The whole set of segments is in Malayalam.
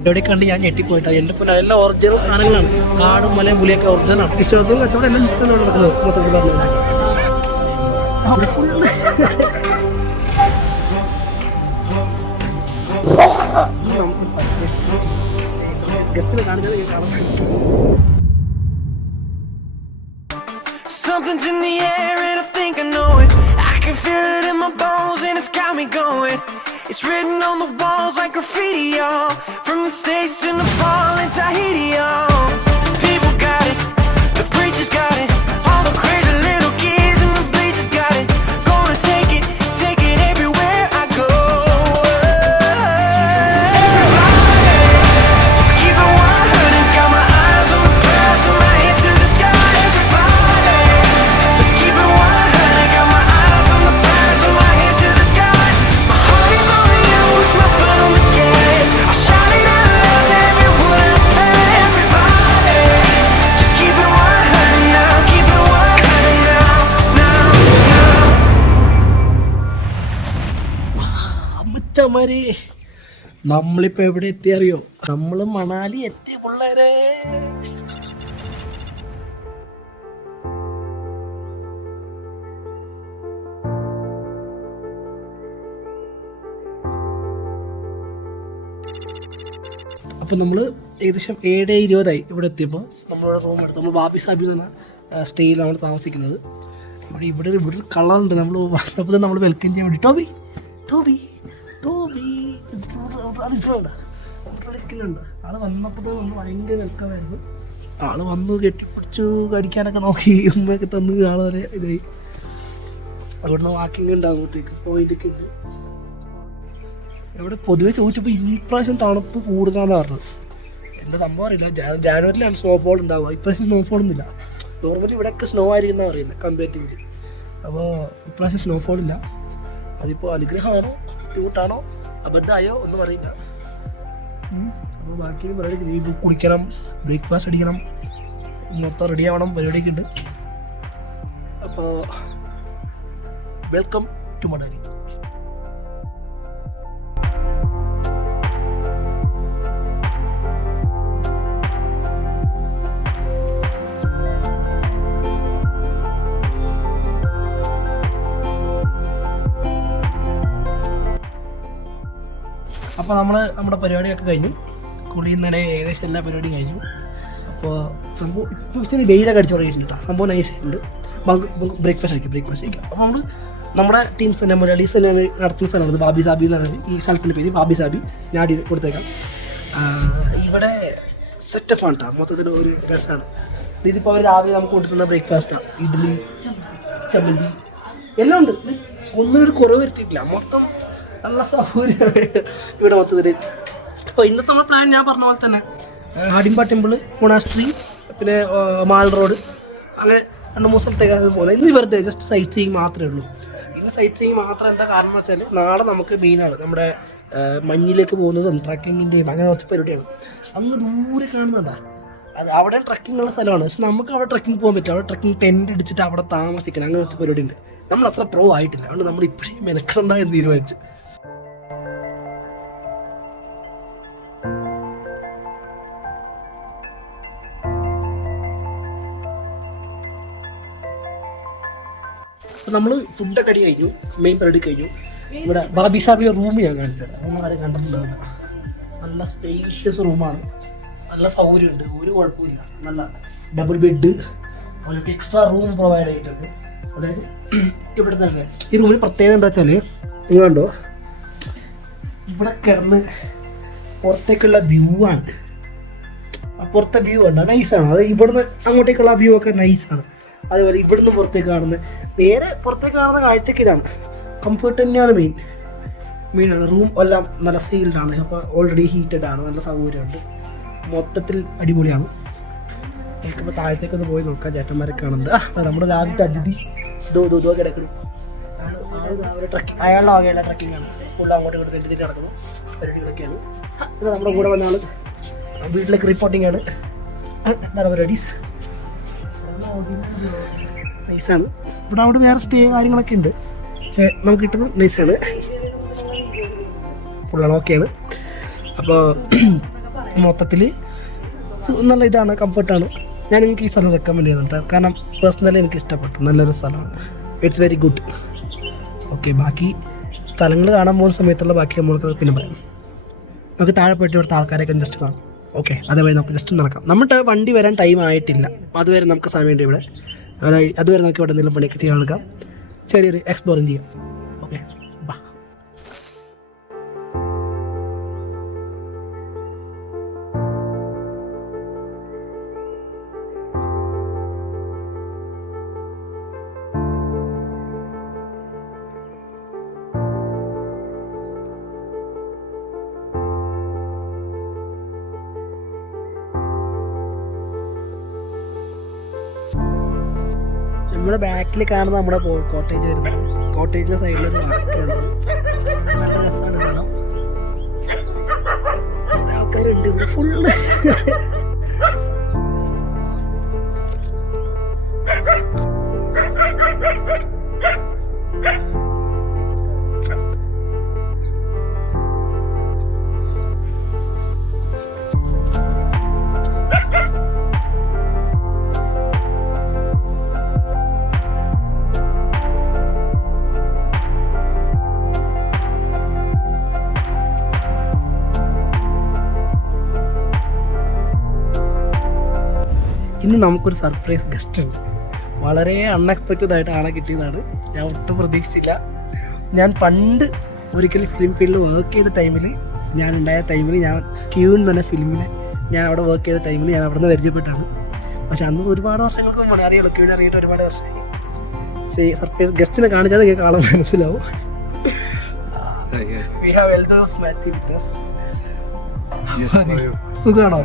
ഇവിടെ കണ്ട് ഞാൻ ഞെട്ടിപ്പോയിട്ടാ. എൻ്റെ പോലെ എല്ലാ ഒറിജിനൽ സാധനങ്ങളാണ്. കാടും മലയും പുലിയൊക്കെ ഒറിജിനലാണ്. വിശ്വാസവും കച്ചവടം എല്ലാം മിക്സ് നടക്കുന്നത് മൊത്തത്തിൽ പറഞ്ഞത്. ഗസ്റ്റിനെ കാണിച്ചാൽ Something's in the air and I think I know it. I can feel it in my bones and it's got me going. It's written on the walls like graffiti, y'all. From the States to Nepal and Tahiti, y'all. People got it, the preachers got it. All the crazy little kids and the bleachers got it. Gonna take it everywhere I go. Everybody, just keep it 100. Got my eyes on the prize and my hands to the sky. Everybody, just keep it 100. Got my eyes on the prize and my hands to the sky. My heart is on you, my foot on the gas. I'll shout it out loud to everyone I pass. Everybody, just keep it 100 now. Keep it 100 now. അമ്മച്ചമാരെ, നമ്മളിപ്പോ എവിടെ എത്തിയറിയോ? നമ്മള് മണാലി എത്തിയ പിള്ളേരെ. അപ്പോൾ നമ്മൾ ഏകദേശം 7:20 ഇവിടെ എത്തിയപ്പോൾ നമ്മളിവിടെ റൂം എടുത്തു. നമ്മൾ ബാബി സാബി എന്ന സ്റ്റേയിലാണ് താമസിക്കുന്നത്. ഇവിടെ ഒരു കളറുണ്ട്. നമ്മൾ വന്നപ്പോൾ നമ്മൾ വെൽക്കം ചെയ്യാൻ വേണ്ടി ടോബി ഇരിക്കുന്നുണ്ട്. ആള് വന്നപ്പോൾ നമ്മൾ ഭയങ്കര വെൽക്കം ആയിരുന്നു. ആള് വന്നു കെട്ടിപ്പിടിച്ചു, കടിക്കാനൊക്കെ നോക്കി, ഉമ്മയൊക്കെ തന്നു. ആള് വരെ ഇതായി. അവിടുന്ന് വാക്കിംഗ് ഉണ്ട്, അങ്ങോട്ടേക്ക് പോയിൻ്റൊക്കെ ഉണ്ട്. ഇവിടെ പൊതുവെ ചോദിച്ചപ്പോൾ ഇപ്രാവശ്യം തണുപ്പ് കൂടുതലാണെന്ന് പറഞ്ഞത്. എന്താ സംഭവം അറിയില്ല. ജാനുവരിയിലാണ് സ്നോഫോൾ ഉണ്ടാവുക. ഇപ്രാവശ്യം സ്നോഫോൾ ഒന്നുമില്ല. നോർമലി ഇവിടെയൊക്കെ സ്നോ ആയിരിക്കുന്നതാണ് പറയുന്നത് കമ്പാരിറ്റീവ്ലി. അപ്പോൾ ഇപ്രാവശ്യം സ്നോഫോൾ ഇല്ല. അതിപ്പോൾ അനുഗ്രഹമാണോ ബുദ്ധിമുട്ടാണോ അബദ്ധമായോ ഒന്നും അറിയില്ല. അപ്പോൾ ബാക്കി പരിപാടി കുളിക്കണം, ബ്രേക്ക്ഫാസ്റ്റ് അടിക്കണം, മൊത്തം റെഡി ആവണം, പരിപാടിയൊക്കെ ഉണ്ട്. അപ്പോൾ വെൽക്കം ടു മണാലി. അപ്പോൾ നമ്മുടെ പരിപാടിയൊക്കെ കഴിഞ്ഞു. കുളിയിൽ തന്നെ ഏകദേശം എല്ലാ പരിപാടിയും കഴിഞ്ഞു. അപ്പോൾ സംഭവം ഇപ്പോൾ ഇച്ചിരി വെയിലൊക്കെ അടിച്ച് തുടങ്ങിയിട്ടുണ്ട് കേട്ടോ. സംഭവം നൈസായിട്ടുണ്ട്. ബ്രേക്ക്ഫാസ്റ്റ് കഴിക്കാം. അപ്പോൾ നമ്മുടെ ടീംസ് തന്നെ മലയാളീസ് തന്നെയാണ് നടത്തുന്ന സ്ഥലമാണ് ബാബി സാബി എന്ന് പറയുന്നത്. ഈ സ്ഥലത്തിൻ്റെ പേര് ബാബി സാബി. ഞാൻ കൊടുത്തേക്കാം. ഇവിടെ സെറ്റപ്പാണ് കേട്ടോ. മൊത്തത്തിൽ ഒരു രസമാണ്. ഇതിപ്പോൾ അവർ രാവിലെ നമുക്ക് കൊടുക്കുന്ന ബ്രേക്ക്ഫാസ്റ്റാണ്. ഇഡ്ഡലി, ചമ്മന്തി എല്ലാം ഉണ്ട്. ഒന്നും ഒരു കുറവ് വരുത്തിയിട്ടില്ല. മൊത്തം നല്ല സൗകര്യമാണ് ഇവിടെ മൊത്തത്തിൽ. അപ്പോൾ ഇന്നത്തെ നമ്മുടെ പ്ലാൻ ഞാൻ പറഞ്ഞ പോലെ തന്നെ ഹാഡിംബ ടെമ്പിൾ, മൊണാസ്ട്രി, പിന്നെ മാൾ റോഡ്, അങ്ങനെ 2-3 സ്ഥലത്തേക്കാണ് പോകുന്നത്. ഇന്ന് വെറുതെ ജസ്റ്റ് സൈറ്റ് സീയിങ് മാത്രമേ ഉള്ളൂ. ഇന്ന് സൈറ്റ് സീയിങ് മാത്രം. എന്താ കാരണം എന്ന് വെച്ചാൽ നാളെ നമുക്ക് മെയിനാണ് നമ്മുടെ മഞ്ഞിലേക്ക് പോകുന്നതും ട്രക്കിങ്ങിൻ്റെയും അങ്ങനെ കുറച്ച് പരിപാടിയാണ്. അങ്ങ് ദൂരെ കാണുന്നുണ്ടാ, അത് അവിടെ ട്രക്കിങ്ങുള്ള സ്ഥലമാണ്. പക്ഷെ നമുക്ക് അവിടെ ട്രക്കിംഗ് പോകാൻ പറ്റും. അവിടെ ട്രക്കിംഗ് ടെൻറ്റ് അടിച്ചിട്ട് അവിടെ താമസിക്കണം. അങ്ങനെ കുറച്ച് പരിപാടി ഉണ്ട്. നമ്മൾ അത്ര പ്രോ ആയിട്ടില്ല. അതുകൊണ്ട് നമ്മൾ ഇപ്പോഴും മെനക്കെടണ്ടെന്ന് തീരുമാനിച്ചു. നമ്മൾ ഫുഡൊക്കെ അടി കഴിഞ്ഞു, മെയിൻ പരിപാടി കഴിഞ്ഞു. ഇവിടെ ബാബി സാബിയുടെ റൂം ഞാൻ കാണിച്ചത് അതൊന്നും ആരും കണ്ടിട്ടുണ്ടാവില്ല. നല്ല സ്പേഷ്യസ് റൂമാണ്, നല്ല സൗകര്യമുണ്ട്, ഒരു കുഴപ്പമില്ല. നല്ല ഡബിൾ ബെഡ്, അവർക്ക് എക്സ്ട്രാ റൂം പ്രൊവൈഡ് ചെയ്തിട്ടുണ്ട്. അതായത് ഇവിടെ തന്നെ ഈ റൂമിൽ പ്രത്യേകത എന്താ വെച്ചാൽ നിങ്ങൾ കണ്ടോ, ഇവിടെ കിടന്ന് പുറത്തേക്കുള്ള വ്യൂ ആണ്. പുറത്തെ വ്യൂ ഉണ്ട്, നൈസാണ്. അത് ഇവിടുന്ന് അങ്ങോട്ടേക്കുള്ള വ്യൂ ഒക്കെ നൈസാണ്. അതേപോലെ ഇവിടുന്ന് പുറത്തേക്ക് കാണുന്നത്, നേരെ പുറത്തേക്ക് കാണുന്ന കാഴ്ചക്ക് ഇതാണ്. കംഫർട്ട് തന്നെയാണ് മെയിനാണ്. റൂം എല്ലാം നല്ല സീൽഡാണ്. അപ്പോൾ ഓൾറെഡി ഹീറ്റഡ് ആണ്, നല്ല സൗകര്യമുണ്ട്, മൊത്തത്തിൽ അടിപൊളിയാണ്. നമുക്കിപ്പോൾ താഴത്തേക്കൊന്ന് പോയി നോക്കാം. ചേട്ടന്മാരൊക്കെ കാണുന്നത് നമ്മുടെ രാവിലത്തെ അതിഥി ദോ കിടക്കുന്നു. ട്രക്കിംഗ്, അയാളുടെ വകയുള്ള ട്രക്കിംഗ് ആണ്. ഫുഡ് അങ്ങോട്ട് ഇങ്ങോട്ട് തെറ്റി നടക്കുന്നു പരിപാടികളൊക്കെയാണ്. ഇത് നമ്മുടെ കൂടെ വന്ന ആൾ വീട്ടിലേക്ക് റിപ്പോർട്ടിംഗ് ആണ്. എന്താണ് പരിപാടീസ്, നൈസാണ്. ഇവിടെ അവിടെ വേറെ സ്റ്റേ കാര്യങ്ങളൊക്കെ ഉണ്ട്. പക്ഷേ നമുക്ക് കിട്ടുന്നത് നൈസാണ്, ഫുള്ളാണ്, ഓക്കെയാണ്. അപ്പോൾ മൊത്തത്തിൽ നല്ല ഇതാണ്, കംഫർട്ടാണ്. ഞാൻ നിങ്ങൾക്ക് ഈ സ്ഥലം റെക്കമെൻഡ് ചെയ്യുന്നുണ്ട്, കാരണം പേഴ്സണലി എനിക്ക് ഇഷ്ടപ്പെട്ടു, നല്ലൊരു സ്ഥലമാണ്. It's very good. ഓക്കെ, ബാക്കി സ്ഥലങ്ങൾ കാണാൻ പോകുന്ന സമയത്തുള്ള ബാക്കി നമ്മൾക്ക് പിന്നെ പറയാം. നമുക്ക് താഴെ പോയിട്ട് ഇവിടുത്തെ ആൾക്കാരെയൊക്കെ ജസ്റ്റ് കാണാം. ഓക്കെ, അതേവരെ നമുക്ക് ജസ്റ്റ് നടക്കാം. നമ്മുടെ വണ്ടി വരാൻ ടൈം ആയിട്ടില്ല, അതുവരെ നമുക്ക് സമയമുണ്ട് ഇവിടെ. അതുവരെ നമുക്ക് ഇവിടെ എന്തെങ്കിലും പണിയൊക്കെ ചെയ്യാൻ എടുക്കാം, ചെറിയൊരു എക്സ്പ്ലോറിങ് ചെയ്യാം. ഓക്കെ, ബാ. നമ്മുടെ ബാക്കിൽ കാണുന്ന നമ്മുടെ കോട്ടേജ് വരുന്നത്, കോട്ടേജിന്റെ സൈഡിലൊരു നടക്കുന്നുണ്ട്. നല്ല രസമാണ് സ്ഥലം. ആൾക്കാരുണ്ട് ഇവിടെ ഫുള്ള്. ഇന്ന് നമുക്കൊരു സർപ്രൈസ് ഗസ്റ്റ് ഉണ്ട്. വളരെ അൺഎക്സ്പെക്റ്റഡ് ആയിട്ട് ആളെ കിട്ടിയതാണ്, ഞാൻ ഒട്ടും പ്രതീക്ഷിച്ചില്ല. ഞാൻ പണ്ട് ഒരിക്കലും ഫിലിം ഫീൽഡിൽ വർക്ക് ചെയ്ത ടൈമിൽ, ഞാനുണ്ടായ ടൈമിൽ, ഞാൻ ക്യൂൻ തന്നെ ഫിലിമിൽ ഞാൻ അവിടെ വർക്ക് ചെയ്ത ടൈമിൽ ഞാൻ അവിടെ നിന്ന് പരിചയപ്പെട്ടാണ്. പക്ഷെ അന്ന് ഒരുപാട് വർഷങ്ങൾക്ക് മുമ്പ് അറിയാലോ, ക്യൂൻ അറിയിട്ട് ഒരുപാട് വർഷമായി. സർപ്രൈസ് ഗസ്റ്റിനെ കാണിച്ചാൽ നിങ്ങൾക്ക് കാണാൻ മനസ്സിലാവും. We have Eldros Matthew with us. സുഖമാണോ?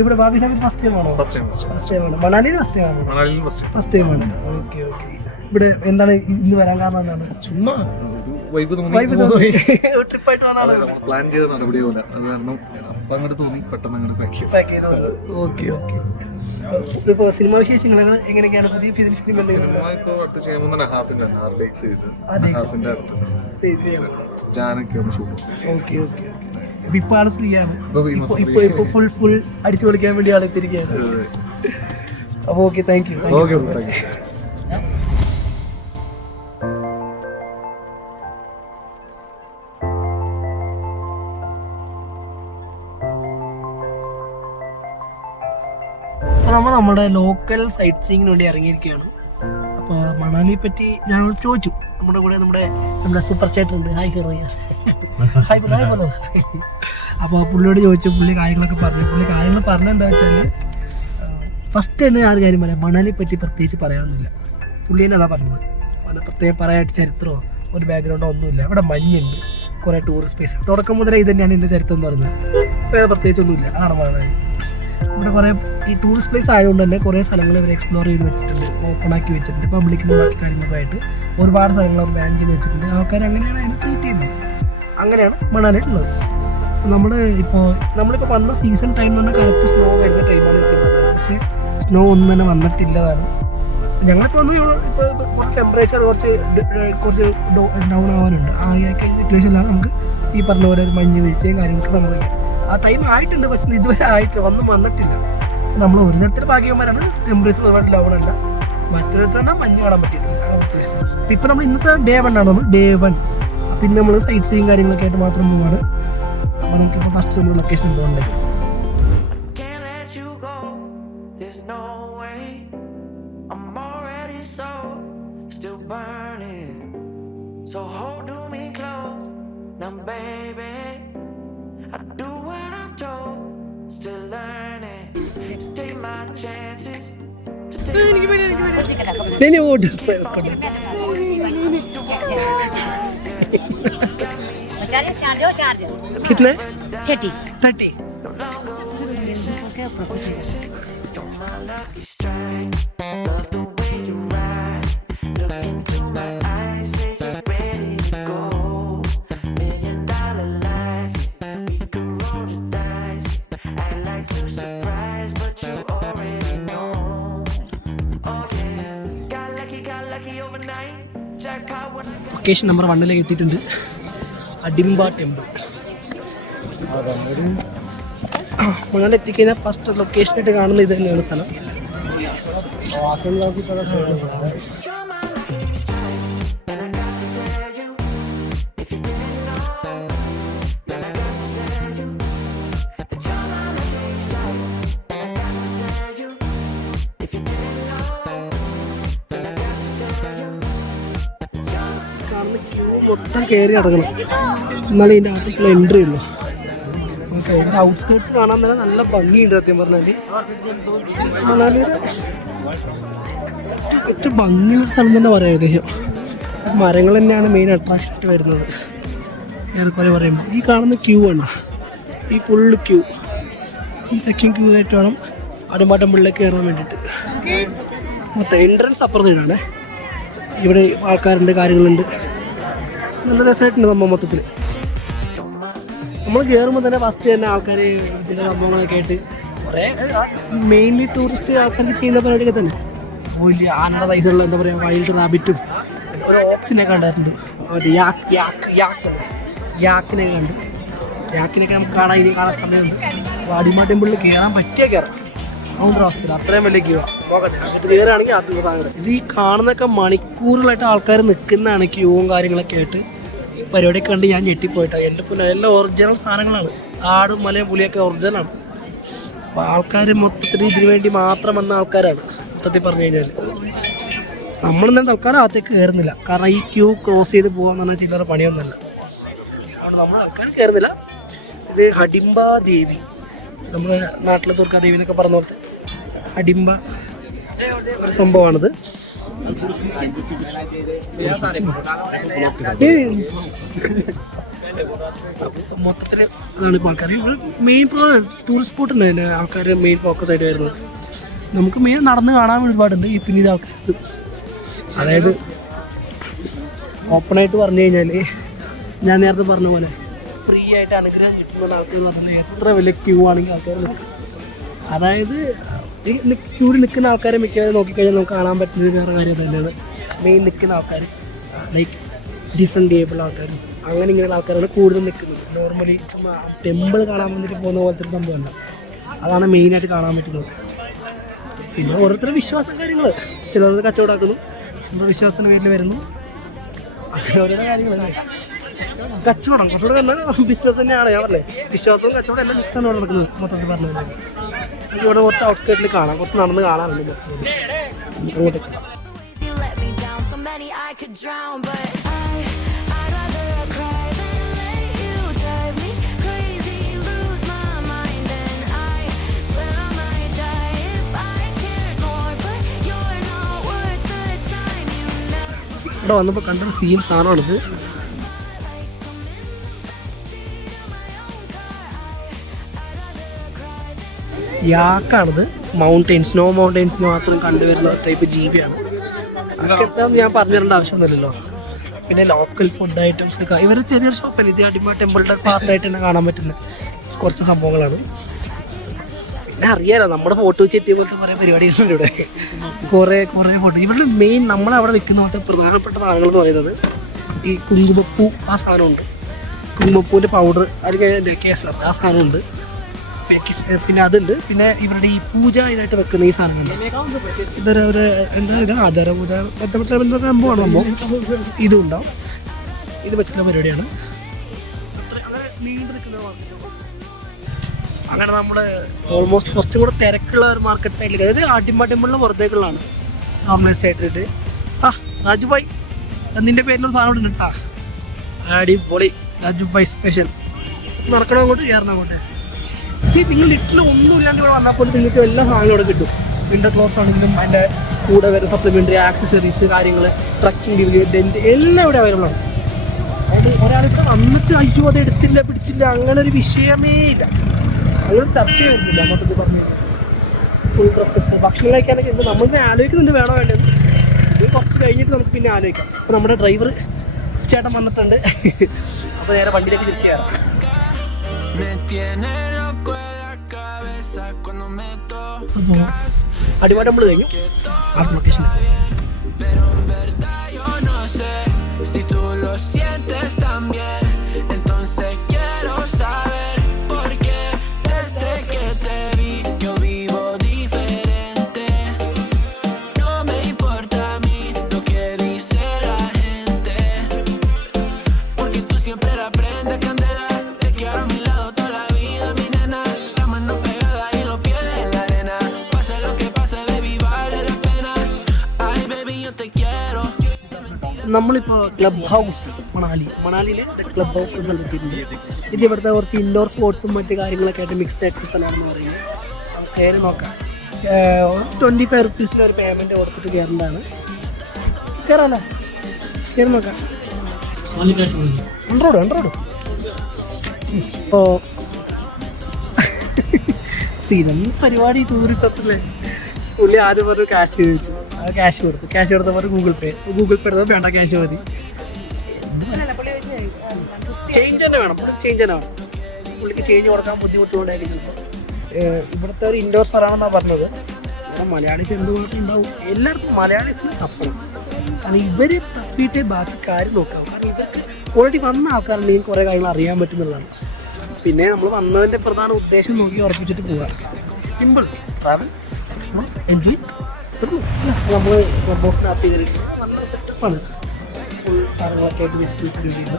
ഇവിടെ ബാബി സാഹിബ് ഫസ്റ്റ് ടൈം ആണോ? ഫസ്റ്റ് ടൈം ആണ്. മണാലിയിൽ ഫസ്റ്റ് ടൈം ആണ്. Okay okay. ഇവിടെ എന്താണ് ഇന്ന് വരാൻ കാരണം? എന്താണ്? ചുമ്മാ ട്രിപ്പായിട്ട് വന്നാണ്, പ്ലാൻ ചെയ്ത നടപടി പോലെ അത് കാരണം അങ്ങോട്ട് തോന്നി, പെട്ടെന്ന് അങ്ങനെ പാക്ക് ചെയ്തത്. Okay okay. ഇപ്പോൾ സിനിമാ വിശേഷങ്ങൾ എങ്ങനെയൊക്കെയാണ്? പുതിയ ഫിലിം ഇപ്പോൾ അടുത്ത് ചെയ്യുമ്പോൾ നഹാസിന്റെ നഹാസിന്റെ അടുത്ത് ജാനൊക്കെ ഒന്ന് ഷൂട്ട്. Okay okay. ഇപ്പൊ ആള് ഫ്രീ ആണ്, ഇപ്പൊ ഫുൾ അടിച്ചു പൊളിക്കാൻ വേണ്ടി ആൾ എത്തിയിരിക്കുകയാണ്. അപ്പൊ ഓക്കെ, താങ്ക് യു. നമ്മൾ നമ്മുടെ ലോക്കൽ സൈറ്റ് സീയിങ്ങിന് വേണ്ടി ഇറങ്ങിയിരിക്കുകയാണ്. അപ്പോൾ മണാലിയെ പറ്റി ഞങ്ങൾ ചോദിച്ചു. നമ്മുടെ കൂടെ നമ്മുടെ സൂപ്പർ ചേട്ടൻ ഉണ്ട്. ഹായ് ഹീറോയ, ഹായ് ബലോ. അപ്പോൾ പുള്ളിയോട് ചോദിച്ചു, പുള്ളി കാര്യങ്ങളൊക്കെ പറഞ്ഞെന്താ വെച്ചാൽ, ഫസ്റ്റ് തന്നെ ഞാൻ ഒരു കാര്യം പറയാം, മണാലിയെ പറ്റി പ്രത്യേകിച്ച് പറയാനൊന്നുമില്ല. പുള്ളി തന്നെ അതാ പറഞ്ഞത്. പ്രത്യേകം പറയാനായിട്ട് ചരിത്രമോ ഒരു ബാക്ക്ഗ്രൗണ്ടോ ഒന്നുമില്ല. ഇവിടെ മഞ്ഞുണ്ട്, കുറേ ടൂറിസ്റ്റ് പ്ലേസ്. തുടക്കം മുതലേ ഇത് തന്നെയാണ് എൻ്റെ ചരിത്രം എന്ന് പറയുന്നത്. വേറെ പ്രത്യേകിച്ചൊന്നുമില്ല, അതാണ് മണാലി. ഇവിടെ കുറേ ഈ ടൂറിസ്റ്റ് പ്ലേസ് ആയതുകൊണ്ട് തന്നെ കുറേ സ്ഥലങ്ങൾ ഇവർ എക്സ്പ്ലോർ ചെയ്ത് വെച്ചിട്ടുണ്ട്, ഓപ്പണാക്കി വെച്ചിട്ടുണ്ട്. പബ്ലിക്കിനും ബാക്കി കാര്യങ്ങളൊക്കെ ആയിട്ട് ഒരുപാട് സ്ഥലങ്ങൾ അവർ ബാൻ ചെയ്ത് വെച്ചിട്ടുണ്ട്. ആൾക്കാർ അങ്ങനെയാണ് അതിന് ട്രീറ്റ് ചെയ്യുന്നത്. അങ്ങനെയാണ് മണാലിയുള്ളത്. നമ്മളിപ്പോൾ വന്ന സീസൺ ടൈം എന്ന് പറഞ്ഞാൽ കറക്റ്റ് സ്നോ വരുന്ന ടൈമാണ് എത്തി പറഞ്ഞത്. പക്ഷേ സ്നോ ഒന്നും തന്നെ വന്നിട്ടില്ലതാണ്. ഞങ്ങളിപ്പോൾ വന്ന് ഇപ്പോൾ കുറച്ച് ടെമ്പറേച്ചർ കുറച്ച് ഡൗൺ ആവാനുണ്ട്. ആ സിറ്റുവേഷനിലാണ് നമുക്ക് ഈ പറഞ്ഞ പോലെ ഒരു മഞ്ഞ് വീഴ്ചയും കാര്യങ്ങളൊക്കെ സംഭവിക്കുക. ആ ടൈം ആയിട്ടുണ്ട്, പക്ഷെ ഇതുവരെ ആയിട്ട് വന്നിട്ടില്ല. നമ്മൾ ഒരു തരത്തിൽ ഭാഗ്യവന്മാരാണ്, ടെമ്പറേച്ചർ ഒരുപാട് ഡൗൺ അല്ല. മറ്റൊരു തന്നെ മഞ്ഞ് കാണാൻ പറ്റിയിട്ടുണ്ട് ആ സിറ്റുവേഷൻ. ഇപ്പം നമ്മൾ ഇന്നത്തെ ഡേ 1 ആണ്, നമ്മൾ ഡേ 1. പിന്നെ നമ്മൾ സൈറ്റ് സീയിങ് കാര്യങ്ങളൊക്കെ ആയിട്ട് മാത്രം പോവാണ്. അപ്പോൾ നമുക്കിപ്പോൾ ഫസ്റ്റ് നമ്മൾ ലൊക്കേഷൻ പോകേണ്ടത്. नहीं वो कितने 30 ലൊക്കേഷൻ നമ്പർ 1 എത്തിയിട്ടുണ്ട്. അടിമ്പ ടെമ്പിൾ. മണാലി എത്തിക്കഴിഞ്ഞാൽ ഫസ്റ്റ് ലൊക്കേഷനായിട്ട് കാണുന്ന ഇത് തന്നെയാണ് സ്ഥലം. മൊത്തം കയറി അടങ്ങണം, എന്നാലും ഇതിൻ്റെ അകത്തേക്കുള്ള എൻട്രി ഉള്ളൂ. ഓക്കെ, ഇതിൻ്റെ ഔട്ട്സ്കേർട്സ് കാണാൻ തന്നെ നല്ല ഭംഗിയുണ്ട്. സത്യം പറഞ്ഞാൽ മണാലിയുടെ ഏറ്റവും ഭംഗിയുള്ള സ്ഥലം തന്നെ പറയാം. ഏകദേശം മരങ്ങൾ തന്നെയാണ് മെയിൻ അട്രാക്ഷൻ ആയിട്ട് വരുന്നത്. ഏറെക്കുറെ പറയുമ്പോൾ ഈ കാണുന്ന ക്യൂ ആണ്, ഈ ഫുള്ള് ക്യൂ, ഈ സെക്ഷൻ ക്യൂ ആയിട്ട് വേണം അടിമ്പ ടെമ്പിളിലേക്ക് കയറാൻ വേണ്ടിയിട്ട്. മൊത്തം എൻട്രൻസ് അപ്പുറത്ത് സൈഡാണ്. ഇവിടെ ആൾക്കാരുണ്ട്, കാര്യങ്ങളുണ്ട്, നല്ല രസമായിട്ടുണ്ട് സംഭവം മൊത്തത്തിൽ. നമ്മൾ കയറുമ്പോൾ തന്നെ ഫസ്റ്റ് തന്നെ ആൾക്കാർ ഇതിൻ്റെ സംഭവങ്ങളൊക്കെ ആയിട്ട് കുറേ മെയിൻലി ടൂറിസ്റ്റ് ആൾക്കാർക്ക് ചെയ്യുന്ന പരിപാടിയൊക്കെ തന്നെ. വലിയ ആനയുടെ സൈസുള്ള എന്താ പറയുക വൈൽഡ് റാബിറ്റും ഒരു ഓക്സിനൊക്കെ കണ്ടായിട്ടുണ്ട്. മറ്റേ യാക്കിനെ കണ്ടു. യാക്കിനൊക്കെ നമുക്ക് കാണാൻ സമയമുണ്ട്. അടിമ്പ ടെമ്പിളിൽ കയറാൻ പറ്റിയാൽ കയറാം. അതുകൊണ്ട് അവസ്ഥയില്ല, അത്രയും വലിയ ക്യൂ ആണ്. നോക്കട്ടെ, അങ്ങോട്ട് കയറുകയാണെങ്കിൽ ആദ്യം സാധനം ഇത് ഈ കാണുന്നൊക്കെ മണിക്കൂറുകളായിട്ട് ആൾക്കാർ നിൽക്കുന്നതാണ്, ക്യൂവും കാര്യങ്ങളൊക്കെ ആയിട്ട്. ഈ പരിപാടിയൊക്കെ കണ്ട് ഞാൻ ഞെട്ടിപ്പോയിട്ടോ. എൻ്റെ പിന്നെ എല്ലാം ഒറിജിനൽ സാധനങ്ങളാണ്. ആടും മലയും പുലിയൊക്കെ ഒറിജിനലാണ്. അപ്പോൾ ആൾക്കാർ മൊത്തത്തിൽ ഇതിനു വേണ്ടി മാത്രം വന്ന ആൾക്കാരാണ് മൊത്തത്തിൽ പറഞ്ഞു കഴിഞ്ഞാൽ. നമ്മളെന്താ തൽക്കാലം അകത്തേക്ക് കയറുന്നില്ല, കാരണം ഈ ക്യൂ ക്രോസ് ചെയ്ത് പോകാന്ന് പറഞ്ഞാൽ ചില്ലറ പണിയൊന്നുമല്ല. നമ്മൾ ആൾക്കാർ കയറുന്നില്ല. ഇത് അടിമ്പ ദേവി, നമ്മുടെ നാട്ടിലെ ദുർഗാദേവി എന്നൊക്കെ പറഞ്ഞ പോലത്തെ അടിമ്പ ഒരു സംഭവമാണിത്. മൊത്തത്തിൽ അതാണ് ഇപ്പോൾ ആൾക്കാർ മെയിൻ ടൂറിസ്റ്റ് സ്പോട്ട് ഉണ്ട്. അതിന് ആൾക്കാർ മെയിൻ ഫോക്കസ് ആയിട്ട് വരുന്നത്. നമുക്ക് മെയിൻ നടന്ന് കാണാൻ ഒരുപാടുണ്ട്. ഈ പിന്നീട് ആൾക്കാർ അതായത് ഓപ്പണായിട്ട് പറഞ്ഞു കഴിഞ്ഞാൽ ഞാൻ നേരത്തെ പറഞ്ഞ പോലെ ഫ്രീ ആയിട്ട് അനുഗ്രഹം കിട്ടുന്ന ആൾക്കാർ പറഞ്ഞാൽ എത്ര വലിയ ക്യൂ ആണെങ്കിൽ ആൾക്കാർ നിൽക്കും. അതായത് ഈ ക്യൂവിൽ നിൽക്കുന്ന ആൾക്കാരെ മിക്കവാറും നോക്കിക്കഴിഞ്ഞാൽ നമുക്ക് കാണാൻ പറ്റുന്നത് വേറെ കാര്യം തന്നെയാണ്. മെയിൻ നിൽക്കുന്ന ആൾക്കാർ ലൈക്ക് ഡിഫറെൻറ്റ് ഏബിൾ ആൾക്കാരും അങ്ങനെ ഇങ്ങനെയുള്ള ആൾക്കാരാണ് കൂടുതൽ നിൽക്കുന്നത്. നോർമലി ചുമ്മാ ടെമ്പിൾ കാണാൻ വേണ്ടിയിട്ട് പോകുന്ന പോലത്തെ ഒരു സംഭവമല്ല. അതാണ് മെയിനായിട്ട് കാണാൻ പറ്റുന്നത്. പിന്നെ ഓരോരുത്തരുടെ വിശ്വാസം കാര്യങ്ങൾ, ചിലർ കച്ചവടമാക്കുന്നു, ചിലർ വിശ്വാസത്തിൻ്റെ പേരിൽ വരുന്നു, അങ്ങനെ ഓരോരോ കാര്യങ്ങൾ. കച്ചവടം കുറച്ചുകൂടെ തന്നെ ബിസിനസ് തന്നെയാണ്. ഞാൻ പറഞ്ഞത് വിശ്വാസവും കച്ചവടം എല്ലാം മിക്സാണ് ഇവിടെ നടക്കുന്നത് മൊത്തത്തിൽ പറഞ്ഞു കഴിഞ്ഞാൽ. ഇവിടെ കുറച്ച് ഔട്ട്സ്കേർട്ടിൽ കാണാം, കുറച്ച് നടന്ന് കാണാറുണ്ട് അങ്ങോട്ടേക്ക്. ഇവിടെ വന്നപ്പോൾ കണ്ടൊരു സീൻ സാധനമാണിത്. യാക്കാണിത്. മൗണ്ടെയിൻസ്, സ്നോ മൗണ്ടെയിൻസിന് മാത്രം കണ്ടുവരുന്ന ടൈപ്പ് ജീവിയാണ്. അതൊക്കെ ഞാൻ പറഞ്ഞു തരേണ്ട ആവശ്യമൊന്നുമില്ലല്ലോ. പിന്നെ ലോക്കൽ ഫുഡ് ഐറ്റംസ് ഒക്കെ ഇവർ ചെറിയൊരു ഷോപ്പല്ല, ഇത് അടിമ്പ ടെമ്പിളിൻ്റെ പാർട്ടായിട്ട് തന്നെ കാണാൻ പറ്റുന്ന കുറച്ച് സംഭവങ്ങളാണ്. പിന്നെ അറിയാലോ നമ്മുടെ ഫോട്ടോ വെച്ച് എത്തിയ പോലത്തെ കുറേ പരിപാടികളുണ്ട് ഇവിടെ. കുറേ ഫോട്ടോ. ഇവരുടെ മെയിൻ നമ്മളവിടെ വിൽക്കുന്ന പോലത്തെ പ്രധാനപ്പെട്ട സാധനങ്ങൾ എന്ന് പറയുന്നത് ഈ കുങ്കുമപ്പൂ, ആ സാധനമുണ്ട്. കുങ്കുമപ്പൂവിൻ്റെ പൗഡർ, അത് കേസർ, ആ സാധനമുണ്ട്. പിന്നെ അതുണ്ട്. പിന്നെ ഇവരുടെ ഈ പൂജ ഇതായിട്ട് വെക്കുന്ന ഈ സാധനങ്ങളുണ്ട്. ഇതൊരു എന്താ പറയുക ആചാര പൂജ ബന്ധപ്പെട്ട സംഭവമാണ്. സംഭവം ഇതും ഉണ്ടാവും. ഇത് വെച്ചിട്ടുള്ള പരിപാടിയാണ്. അങ്ങനെ നീണ്ടു നിൽക്കുന്ന മാർക്കറ്റ്. അങ്ങനെ നമ്മൾ ഓൾമോസ്റ്റ് കുറച്ചും കൂടെ തിരക്കുള്ള ഒരു മാർക്കറ്റ് സൈഡിലേക്ക്, അതായത് അടിമ്പ ടെമ്പിളിൻ്റെ പുറത്തേക്കുള്ളതാണ് നോർമലൈസ്ഡ് ആയിട്ട്. രാജു ഭായ് നിൻ്റെ പേരിലൊരു സാധനം ഉണ്ട് കേട്ടാ, അടിപൊളി രാജു ഭായ് സ്പെഷ്യൽ. നടക്കണം അങ്ങോട്ട്, കയറണം അങ്ങോട്ട്. നിങ്ങൾ ലിറ്റിൽ ഒന്നും ഇല്ലാണ്ട് ഇവിടെ വന്നാൽ പോലും നിങ്ങൾക്ക് എല്ലാ സാധനങ്ങളും ഇവിടെ കിട്ടും. വിൻ്റർ ക്ലോത്ത്സ് ആണെങ്കിലും അതിൻ്റെ കൂടെ വരുന്ന സപ്ലിമെൻ്ററി ആക്സസറീസ് കാര്യങ്ങൾ, ട്രക്കിംഗ് ടെൻറ്റ് എല്ലാം ഇവിടെ അവൈലബിൾ ആണ്. അത് ഒരാളിവിടെ വന്നിട്ട് അയ്യോ അത് എടുത്തില്ല പിടിച്ചില്ല അങ്ങനെ ഒരു വിഷയമേ ഇല്ല. അങ്ങനെ ചർച്ച ചെയ്യുന്നില്ല. മൊത്തത്തിൽ പറഞ്ഞു ഫുൾ പ്രോസസ്സ്. ഭക്ഷണം കഴിക്കാനൊക്കെ ഉണ്ട്. നമ്മളിങ്ങനെ ആലോചിക്കുന്നുണ്ട് വേണോ വേണ്ടത്. ഇത് കുറച്ച് കഴിഞ്ഞിട്ട് നമുക്ക് പിന്നെ ആലോചിക്കാം. അപ്പോൾ നമ്മുടെ ഡ്രൈവർ ചേട്ടൻ വന്നിട്ടുണ്ട്. അപ്പോൾ നേരെ വണ്ടിയിലേക്ക് തിരിച്ചു കയറാം. അടിമ്പ ടെമ്പിൾ കഴിഞ്ഞു. അടുത്ത location Si tú lo sientes también, entonces quiero saber por qué desde que te vi yo vivo diferente. No me importa a mí lo que dice la gente, porque tú siempre la prendes candela. Te quiero a mi lado toda la vida, mi nena. La mano pegada y los pies en la arena. Pase lo que pase, baby, vale la pena. Ay, baby, yo te quiero. നമ്മളിപ്പോൾ ക്ലബ് ഹൗസ് മണാലിയിൽ ക്ലബ് ഹൗസ് സ്ഥലത്തിട്ടുണ്ട്. ഇത് ഇവിടുത്തെ കുറച്ച് ഇൻഡോർ സ്പോർട്സും മറ്റു കാര്യങ്ങളൊക്കെ ആയിട്ട് മിക്സ്ഡ് ആയിട്ട് സ്ഥലമാണെന്ന് പറയുന്നത്. കയറി നോക്കാം. 25 റുപ്പീസിന് ഒരു പേയ്മെൻറ്റ് കൊടുത്തിട്ട് കയറേണ്ടതാണ്. കയറാമല്ലോ, കയറി നോക്കാം. 100 ഇപ്പോൾ സ്ഥിരം പരിപാടി ടൂറിസത്തിലെ പുള്ളി ആദ്യം പറഞ്ഞു ക്യാഷ് ചോദിച്ചു. ആ ക്യാഷ് കൊടുത്തപ്പോൾ ഗൂഗിൾ പേ എടുത്തപ്പോൾ വേണ്ട ക്യാഷ് മതി. ചേഞ്ച് തന്നെ വേണം, ചേഞ്ച് തന്നെ വേണം. പുള്ളിക്ക് ചേഞ്ച് കൊടുക്കാൻ ബുദ്ധിമുട്ടുകൊണ്ടായിരിക്കും. ഇവിടുത്തെ ഒരു ഇൻഡോർ സ്ഥലമാണെന്നാണ് പറഞ്ഞത്. ഇവിടെ മലയാളീസ് എന്തുമായിട്ട് ഉണ്ടാവും. എല്ലായിടത്തും മലയാളീസിന് തപ്പണം. കാരണം ഇവർ തപ്പിയിട്ടേ ബാക്കി കാര്യം നോക്കാം. കാരണം ഇവർക്ക് ഓൾറെഡി വന്ന ആൾക്കാരുണ്ടെങ്കിൽ കുറേ കാര്യങ്ങൾ അറിയാൻ പറ്റുന്നുള്ളതാണ്. പിന്നെ നമ്മൾ വന്നതിൻ്റെ പ്രധാന ഉദ്ദേശം നോക്കി ഉറപ്പിച്ചിട്ട് പോകാം. Simple travel, explore, enjoy. നമ്മൾ ബോസിനകത്ത് കയറിയിട്ട് നല്ല സെറ്റപ്പാണ്. ഫുൾ സാധനങ്ങളൊക്കെ ആയിട്ട് വെച്ചിട്ട് കിട്ടിയിട്ടുണ്ട്.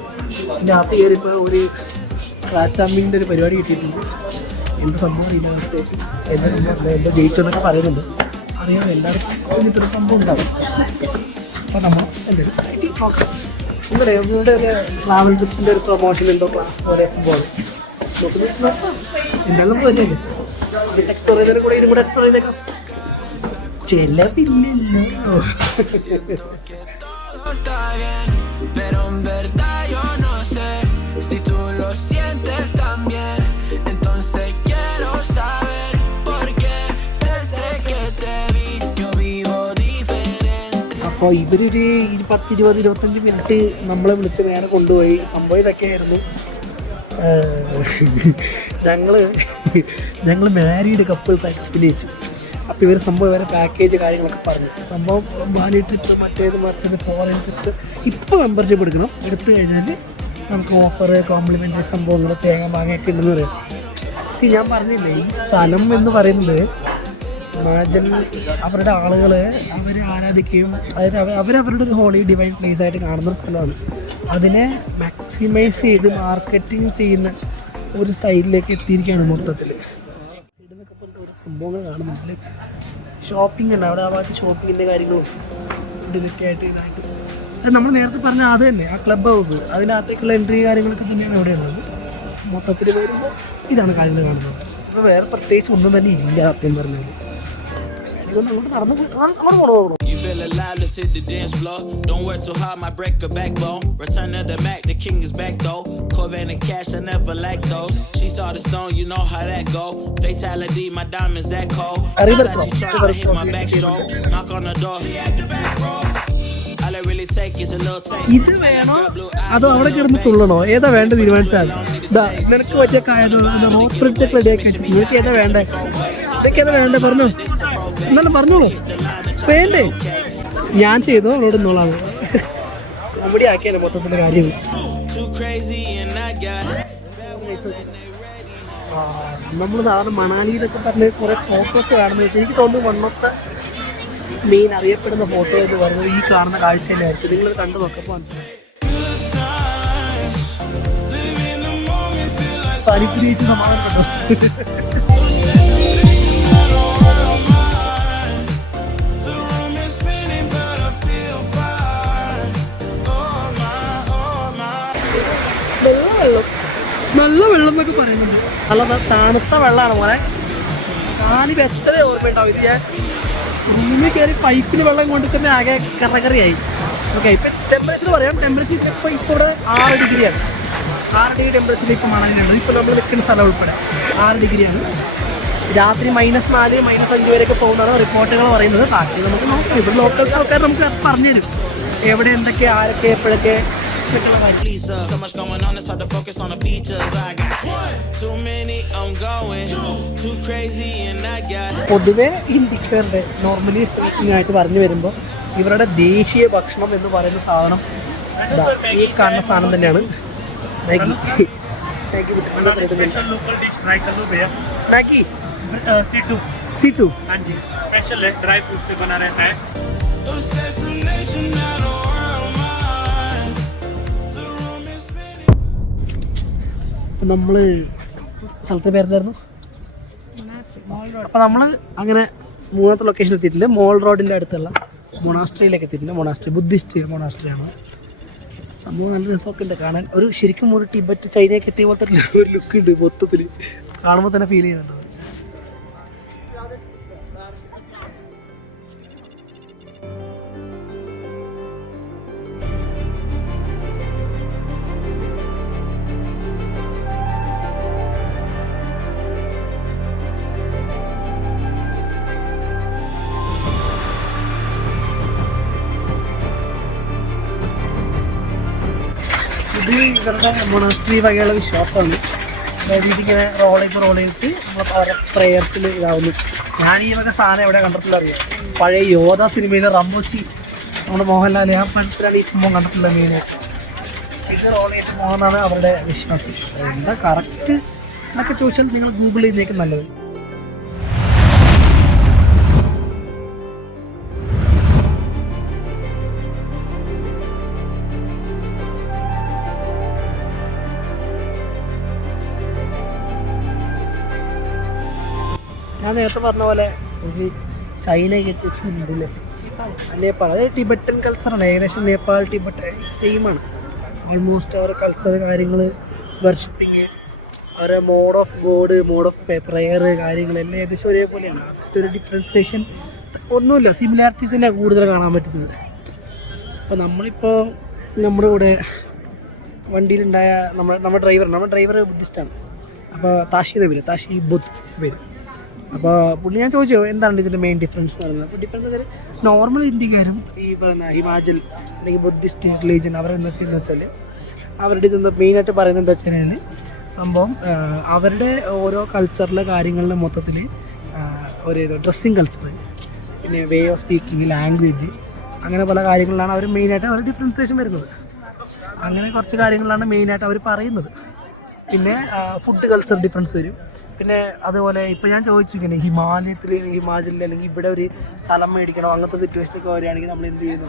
പിന്നെ അകത്ത് കയറിയപ്പോൾ ഒരു സ്ക്രാച്ച് ആമ്പിങ്ങിൻ്റെ ഒരു പരിപാടി കിട്ടിയിട്ടുണ്ട്. എന്ത് സംഭവം അറിയില്ല. എന്താ ജയിച്ചെന്നൊക്കെ പറയുന്നുണ്ട്. അറിയാം, എല്ലാവർക്കും ഇങ്ങനത്തെ സംഭവം ഉണ്ടാവും. അപ്പോൾ നമ്മൾ എന്തെങ്കിലും നോക്കാം. ഇന്നലെ ഇവിടെ ഒരു ട്രാവൽ ട്രിപ്സിൻ്റെ ഒരു പ്രൊമോഷൻ എന്തോ ക്ലാസ് പോലെ സംഭവം നോക്കാം. എന്തായാലും വരുന്നില്ലേ, എക്സ്പ്ലോർ ചെയ്തതിനും കൂടെ ഇതും കൂടെ എക്സ്പ്ലോർ ചെയ്തേക്കാം. ചില പിന്നല്ലോ Está bien, pero en verdad yo no sé si tú lo sientes también. Entonces quiero saber por qué desde que te vi yo vivo diferente. അപ്പോൾ ഇവരൊരു 10-20-25 മിനിറ്റ് നമ്മളെ വിളിച്ച് നേരെ കൊണ്ടുപോയി. സംഭവം ഇതൊക്കെയായിരുന്നു. ഞങ്ങൾ മാരീഡ് കപ്പിൾസായിട്ട് അഭിനയിച്ചു. അപ്പോൾ ഇവർ സംഭവം ഇവരെ പാക്കേജ് കാര്യങ്ങളൊക്കെ പറഞ്ഞു. സംഭവം ബാലി ട്രിപ്പ്, മറ്റേത് ഫോറിൻ ട്രിപ്പ്. ഇപ്പോൾ മെമ്പർഷിപ്പ് എടുക്കണം. എടുത്തു കഴിഞ്ഞാൽ നമുക്ക് ഓഫർ, കോംപ്ലിമെൻ്ററി സംഭവങ്ങൾ, തേങ്ങ മാങ്ങയൊക്കെ ഉണ്ടെന്ന് പറയാം. ഞാൻ പറഞ്ഞില്ലേ, ഈ സ്ഥലം എന്ന് പറയുന്നത് മാജൽ അവരുടെ ആളുകൾ അവർ ആരാധിക്കുകയും അതായത് അവരവരുടെ ഒരു ഹോളി ഡിവൈൻ പ്ലേസ് ആയിട്ട് കാണുന്ന ഒരു സ്ഥലമാണ്. അതിനെ മാക്സിമൈസ് ചെയ്ത് മാർക്കറ്റിംഗ് ചെയ്യുന്ന ഒരു സ്റ്റൈലിലേക്ക് എത്തിയിരിക്കുകയാണ് മൊത്തത്തിൽ. ഇടുന്നൊക്കെ പറഞ്ഞിട്ട് ഒരു സംഭവങ്ങൾ കാണുന്നുണ്ട്. ഷോപ്പിംഗ് ഉണ്ട് അവിടെ. ആ ഭാഗത്ത് ഷോപ്പിങ്ങിൻ്റെ കാര്യങ്ങളും ഇതൊക്കെ ആയിട്ട് ഇതായിട്ട് അത് നമ്മൾ നേരത്തെ പറഞ്ഞ അത് തന്നെ, ആ ക്ലബ് ഹൗസ് അതിനകത്തേക്കുള്ള എൻട്രി കാര്യങ്ങളൊക്കെ തന്നെയാണ് ഇവിടെ ഉള്ളത്. മൊത്തത്തിൽ വരുമ്പോൾ ഇതാണ് കാര്യങ്ങൾ കാണുന്നത്. അപ്പോൾ വേറെ പ്രത്യേകിച്ച് ഒന്നും തന്നെ ഇല്ല സത്യം പറഞ്ഞാൽ. അങ്ങോട്ട് നടന്ന് അങ്ങോട്ട് പോകണോ? You feel alive, let's hit the dance floor. Don't work too hard, might break a backbone. Return of the Mac, the king is back though. Corvette and cash, I never like those. She saw the stone, you know how that go. Fatality, my diamonds that cold. I hit my backstroke, knock on the door. All I really take is a little taste. ഇത് വേണോ അതോ അവിടെ കിടന്ന് തുള്ളണോ? ഏതാ വേണ്ട തീരുമാനിച്ചാൽ ഇതാ നിനക്ക് പറ്റിയ റോഡ് ബ്രിഡ്ജൊക്കെ റെഡിയാക്കി വെച്ചു. നിനക്ക് ഏതാ വേണ്ടേ? ഇതൊക്കെ ഏതാ വേണ്ടേ പറഞ്ഞോ? എന്നാലും പറഞ്ഞോളൂ. വേണ്ടേ? ഞാൻ ചെയ്തോ അവരോട് നിന്നോളാണ്. കോമഡി ആക്കിയാലോ മൊത്തത്തിൻ്റെ കാര്യങ്ങൾ. നമ്മൾ സാധാരണ മണാലിയിലൊക്കെ പറഞ്ഞ് കുറേ ഫോട്ടോസ് കാണുന്നത് വെച്ചാൽ എനിക്ക് തോന്നുന്നു വണ്ണത്തെ മെയിൻ അറിയപ്പെടുന്ന ഫോട്ടോ എന്ന് പറയുന്നത് ഈ കാണുന്ന കാഴ്ച തന്നെയായിരിക്കും. നിങ്ങൾ കണ്ടു നോക്കപ്പോൾ മനസ്സിലായി. പരിപ്രീച്ച് സമാധാനപ്പെട്ടോ? നല്ല വെള്ളം എന്നൊക്കെ പറയുന്നുണ്ട്. നല്ല തണുത്ത വെള്ളമാണ് പോലെ. കാലി വെച്ചതേ ഓർമ്മയുണ്ടാവും. ഇത് ഞാൻ റൂമിൽ കയറി പൈപ്പിൽ വെള്ളം കൊണ്ടിട്ട് ആകെ കറകറിയായി. ഓക്കെ, ഇപ്പം ടെമ്പറേച്ചർ പറയാം. ടെമ്പറേച്ചർ ഇപ്പോൾ ഇവിടെ 6 ഡിഗ്രിയാണ്. 6 ഡിഗ്രി ടെമ്പറേച്ചർ ഇപ്പോൾ മണലിലുള്ളത്. ഇപ്പോൾ നമ്മൾ നിൽക്കുന്ന സ്ഥലം ഉൾപ്പെടെ 6 ഡിഗ്രിയാണ്. രാത്രി -4, -5 വരെയൊക്കെ പോകുന്നതാണ് റിപ്പോർട്ടുകൾ പറയുന്നത്. ബാക്കി നമുക്ക് നോക്കാം. ഇവിടെ ലോക്കൽസ് ആൾക്കാർ നമുക്ക് പറഞ്ഞു തരും എവിടെ എന്തൊക്കെ ആരൊക്കെ എപ്പോഴൊക്കെ. So much going on, it's hard to focus on the features. I got too many, I'm going too crazy and I got. പൊതുവെ ഹിന്ദിക്കാരുടെ നോർമലി സ്പീക്കിംഗ് ആയിട്ട് പറഞ്ഞു വരുമ്പോൾ ഇവരുടെ ദേശീയ ഭക്ഷണം എന്ന് പറയുന്ന സാധനം ഈ കാണുന്ന സാധനം തന്നെയാണ് Maggi. Special local dish try कर लो भैया. Maggi C2. C2. हाँ जी, स्पेशल है, ड्राई फ्रूट से बना रहता है. Assassination at a world mind. The room is spinning. നമ്മൾ സ്ഥലത്തിന് പേരെന്തായിരുന്നു? അപ്പോൾ നമ്മൾ അങ്ങനെ മൂന്നാമത്തെ ലൊക്കേഷൻ എത്തിയിട്ടുണ്ട്. മോൾ റോഡിൻ്റെ അടുത്തുള്ള മൊണാസ്ട്രിയിലേക്ക് എത്തിയിട്ടുണ്ട്. മൊണാസ്ട്രി ബുദ്ധിസ്റ്റ് മൊണാസ്ട്രിയാണ്. സംഭവം നല്ല രസമൊക്കെ ഉണ്ട് കാണാൻ. ഒരു ശരിക്കും ഒരു ടിബറ്റ് ചൈനയൊക്കെ എത്തിയ പോലത്തെ ഒരു ലുക്ക് ഉണ്ട് മൊത്തത്തിൽ. കാണുമ്പോൾ തന്നെ ഫീൽ ചെയ്യുന്നുണ്ട്. ഇത് ഇവരുടെ മൊണാസ്ട്രി വകയുള്ള വിശ്വാസമാണ്. അതായത് ഇതിങ്ങനെ റോൾ ചെയ്തിട്ട് നമ്മൾ അവരുടെ പ്രേയേഴ്സിൽ ഇതാവുന്നു. ഞാൻ ഈ വക സാധനം എവിടെ കണ്ടിട്ടില്ല അറിയാം. പഴയ യോധ സിനിമയിലെ റംബോച്ചി നമ്മുടെ മോഹൻലാൽ ആ പടത്തിലാണ് ഈ സംഭവം കണ്ടിട്ടുള്ള മെയിന്. ഇത് റോൾ ചെയ്തിട്ട് പോകുന്നതാണ് അവരുടെ വിശ്വാസം. എന്താ കറക്റ്റ് എന്നൊക്കെ ചോദിച്ചാൽ നിങ്ങൾ ഗൂഗിൾ ചെയ്യുന്നേക്കും നല്ലത്. ഞാൻ നേരത്തെ പറഞ്ഞ പോലെ ഒരു ചൈനയൊക്കെ ഉണ്ടല്ലേ, നേപ്പാൾ, അതായത് ടിബറ്റൻ കൾച്ചറാണ്. ഏകദേശം നേപ്പാൾ ടിബറ്റ് സെയിമാണ് ഓൾമോസ്റ്റ്. അവരുടെ കൾച്ചർ, കാര്യങ്ങൾ, വർഷിപ്പിങ്, അവരുടെ mode of god, mode of prayer, കാര്യങ്ങളെല്ലാം ഏകദേശം ഒരേപോലെയാണ്. അതിൻ്റെ ഒരു ഡിഫറൻസിയേഷൻ ഒന്നുമില്ല, സിമിലാരിറ്റീസ് തന്നെയാണ് കൂടുതൽ കാണാൻ പറ്റുന്നത്. അപ്പോൾ നമ്മളിപ്പോൾ നമ്മുടെ കൂടെ വണ്ടിയിലുണ്ടായ നമ്മുടെ ഡ്രൈവർ ബുദ്ധിസ്റ്റാണ്. അപ്പോൾ താഷി ബുദ്ധ് പേര്. അപ്പോൾ പുള്ളി ഞാൻ ചോദിച്ചു എന്താണ് ഇതിൻ്റെ മെയിൻ ഡിഫറൻസ് എന്ന് പറയുന്നത്. അപ്പോൾ ഡിഫറൻസ് നോർമൽ ഇന്ത്യക്കാരും ഈ പറയുന്ന ഹിമാചൽ അല്ലെങ്കിൽ ബുദ്ധിസ്റ്റ് റിലീജിയൻ അവരെന്താ ചെയ്യുന്നത് വെച്ചാൽ അവരുടെ ഇതെന്താ മെയിനായിട്ട് പറയുന്നത് എന്താ വെച്ച് കഴിഞ്ഞാൽ സംഭവം അവരുടെ ഓരോ കൾച്ചറിലെ കാര്യങ്ങളുടെ മൊത്തത്തിൽ ഒരു ഡ്രസ്സിങ് കൾച്ചർ, പിന്നെ വേ ഓഫ് സ്പീക്കിങ്, ലാംഗ്വേജ്, അങ്ങനെ പല കാര്യങ്ങളിലാണ് അവർ മെയിനായിട്ട് അവർ ഡിഫറൻസിയേഷൻ വരുന്നത്. അങ്ങനെ കുറച്ച് കാര്യങ്ങളിലാണ് മെയിനായിട്ട് അവർ പറയുന്നത്. പിന്നെ ഫുഡ് കൾച്ചർ ഡിഫറൻസ് വരും. പിന്നെ അതുപോലെ ഇപ്പോൾ ഞാൻ ചോദിച്ചു ഇങ്ങനെ ഹിമാചലിൽ അല്ലെങ്കിൽ ഇവിടെ ഒരു സ്ഥലം മേടിക്കണം അങ്ങനത്തെ സിറ്റുവേഷനൊക്കെ വരികയാണെങ്കിൽ നമ്മൾ എന്ത് ചെയ്യുന്നു.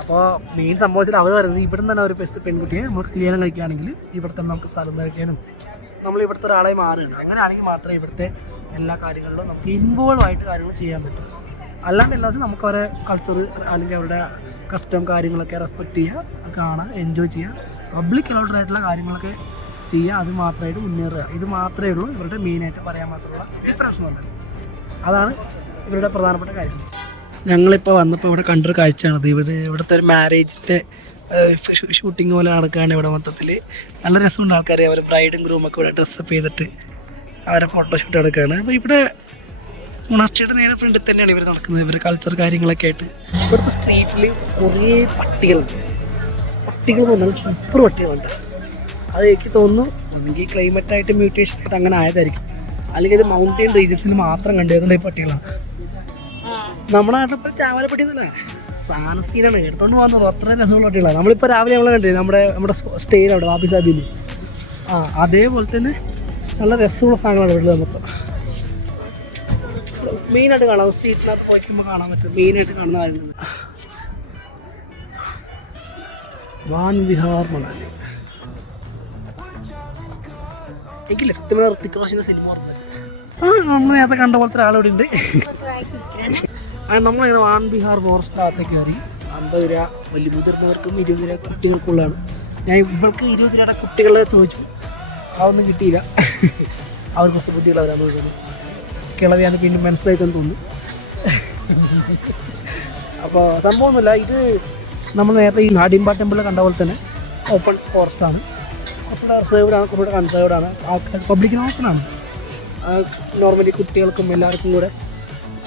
അപ്പോൾ മെയിൻ സംഭവത്തിൽ അവർ പറയുന്നത് ഇവിടെ തന്നെ ഒരു പെൺകുട്ടിയെ നമ്മൾ കല്യാണം കഴിക്കുകയാണെങ്കിൽ ഇവിടെ തന്നെ നമുക്ക് സ്ഥലം കഴിക്കാനും നമ്മൾ ഇവിടുത്തെ ഒരാളെ മാറുകയാണ്. അങ്ങനെയാണെങ്കിൽ മാത്രമേ ഇവിടുത്തെ എല്ലാ കാര്യങ്ങളിലും നമുക്ക് ഇൻവോൾവ് ആയിട്ട് കാര്യങ്ങൾ ചെയ്യാൻ പറ്റും. അല്ലാണ്ട് എല്ലാ ദിവസവും നമുക്ക് അവരെ കൾച്ചർ അല്ലെങ്കിൽ അവരുടെ കസ്റ്റം കാര്യങ്ങളൊക്കെ റെസ്പെക്റ്റ് ചെയ്യുക, കാണുക, എൻജോയ് ചെയ്യുക, പബ്ലിക് അലൗഡ് ആയിട്ടുള്ള കാര്യങ്ങളൊക്കെ ചെയ്യുക, അത് മാത്രമായിട്ട് മുന്നേറുക. ഇത് മാത്രമേ ഉള്ളൂ ഇവരുടെ മെയിനായിട്ട് പറയാൻ മാത്രമുള്ള ഡിഫറൻസ് എന്ന് പറഞ്ഞത്. അതാണ് ഇവരുടെ പ്രധാനപ്പെട്ട കാര്യം. ഞങ്ങളിപ്പോൾ വന്നപ്പോൾ ഇവിടെ കണ്ടൊരു കാഴ്ചയാണത്. ഇവിടുത്തെ ഒരു മാരേജിൻ്റെ ഷൂട്ടിങ് പോലെ നടക്കുകയാണ് ഇവിടെ മൊത്തത്തിൽ. നല്ല രസമുണ്ട്. ആൾക്കാർ അവർ ബ്രൈഡും ഗ്രൂമൊക്കെ ഇവിടെ ഡ്രസ്സപ്പ് ചെയ്തിട്ട് അവരെ ഫോട്ടോഷൂട്ട് എടുക്കുകയാണ്. അപ്പോൾ ഇവിടെ മൊണാസ്ട്രിയുടെ നേരെ ഫ്രണ്ടിൽ തന്നെയാണ് ഇവർ നടക്കുന്നത്. ഇവർ കൾച്ചർ കാര്യങ്ങളൊക്കെ ആയിട്ട്. ഇവിടുത്തെ സ്ട്രീറ്റിൽ കുറേ പട്ടികളുണ്ട്. പട്ടികൾ പറഞ്ഞാൽ സൂപ്പർ പട്ടികളുണ്ട്. അത് എനിക്ക് തോന്നുന്നു ഒന്നെങ്കിൽ ക്ലൈമറ്റായിട്ട് മ്യൂട്ടേഷനായിട്ട് അങ്ങനെ ആയതായിരിക്കും, അല്ലെങ്കിൽ ഇത് മൗണ്ടൈൻ റീജിയൻസിൽ മാത്രം കണ്ടുവരുന്ന ഈ പട്ടികളാണ്. നമ്മുടെ നാട്ടിലിപ്പോൾ ചാവലപ്പട്ടി എന്നല്ല സാധന സീനാണ് എടുത്തോണ്ട് പോകുന്നത്. അത്ര രസമുള്ള പട്ടികളാണ്. നമ്മളിപ്പോൾ രാവിലെ നമ്മൾ കണ്ടില്ലേ നമ്മുടെ സ്റ്റേയിൽ അവിടെ വാപ്പി സാബിയിൽ അതേപോലെ തന്നെ നല്ല രസമുള്ള സാധനങ്ങളാണ് ഇവിടെ മൊത്തം. മെയിനായിട്ട് കാണാം സ്ട്രീറ്റിനകത്ത് പോയിക്കുമ്പോൾ കാണാൻ പറ്റും. മെയിനായിട്ട് കാണുന്ന കാര്യങ്ങൾ വാൻ വിഹാർ മണാലി. എനിക്കില്ല സത്യം ഋത്തിക് റോഷൻ്റെ സിനിമ നമ്മൾ നേരത്തെ കണ്ട പോലത്തെ ഒരാളിവിടെ ഉണ്ട്. നമ്മളിങ്ങനെ വാൻ ബിഹാർ ഫോറസ്റ്റ് ഭാഗത്തേക്ക് കയറി. അന്തപുര വലിയ മുതിർന്നവർക്കും 20 രൂപ കുട്ടികൾക്കുള്ളതാണ്. ഞാൻ ഇവൾക്ക് 20 രൂപയുടെ കുട്ടികളെ ചോദിച്ചു, അതൊന്നും കിട്ടിയില്ല. അവർ കുറച്ച് ബുദ്ധിയുള്ളവരാന്ന് തോന്നുന്നു. കിളവിയാന്ന് പിന്നെ മനസ്സിലായിട്ടെന്ന് തോന്നുന്നു. അപ്പോൾ സംഭവമൊന്നുമില്ല. ഇത് നമ്മൾ നേരത്തെ ഈ നാടിമ്പ ടെമ്പിൾ കണ്ട പോലെ തന്നെ ഓപ്പൺ ഫോറസ്റ്റാണ്. കുറച്ചുകൂടെ റിസർവ്ഡാണ്, കുറച്ചുകൂടെ കൺസേർവ്ഡാണ്. ആൾക്കാർ പബ്ലിക്കിന് ഓപ്പണാണ്. നോർമലി കുട്ടികൾക്കും എല്ലാവർക്കും കൂടെ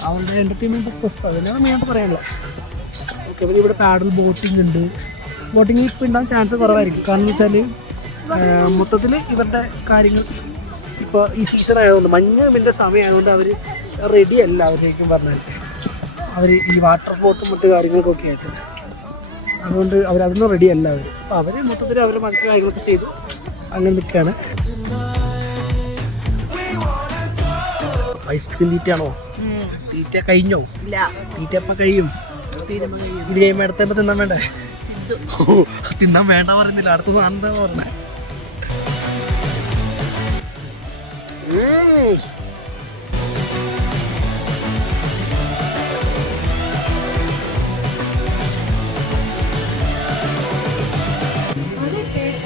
അവരുടെ എൻ്റർടൈൻമെൻറ്റ് പർപ്പസ് അതിനാണ് മെയിനായിട്ട് പറയാനുള്ളത്. ഓക്കെ. അപ്പോൾ ഇവിടെ പാഡൽ ബോട്ടിംഗ് ഉണ്ട്. ബോട്ടിങ് ഇപ്പോൾ ഉണ്ടാകാൻ ചാൻസ് കുറവായിരിക്കും. കാരണം എന്ന് വെച്ചാൽ മൊത്തത്തിൽ ഇവരുടെ കാര്യങ്ങൾ ഇപ്പോൾ ഈ സീസൺ ആയതുകൊണ്ട് മഞ്ഞിൻ്റെ സമയമായതുകൊണ്ട് അവർ റെഡി അല്ല. അവരേക്കും പറഞ്ഞാൽ അവർ ഈ വാട്ടർ സ്പോർട്ടും മറ്റു കാര്യങ്ങൾക്കൊക്കെ ആയിട്ട് അതുകൊണ്ട് അവരതൊന്നും റെഡി അല്ല അവർ. അപ്പോൾ അവർ മൊത്തത്തിൽ അവരുടെ മറ്റു കാര്യങ്ങളൊക്കെ ചെയ്തു അങ്ങനെ നിൽക്കുകയാണ്. ഐസ്ക്രീം തീറ്റയാണോ? തീറ്റ കഴിഞ്ഞോ? തീറ്റ എപ്പോൾ കഴിയും? ഇത് കഴിയുമ്പോൾ അടുത്തപ്പോൾ തിന്നാൻ വേണ്ടേ? തിന്നാൻ വേണ്ട പറയുന്നില്ല, അടുത്ത സാധനം എന്താ പറഞ്ഞേ?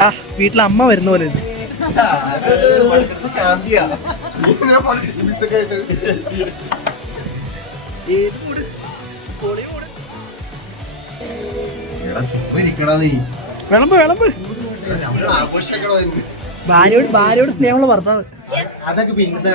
ആ വീട്ടിലെ അമ്മ വരുന്ന പോലെ ഉണ്ട്. വിളമ്പ് വിളമ്പ്. ഭാര്യയോട് സ്നേഹമുള്ള ഭർത്താവ്. അതൊക്കെ പിന്നത്തെ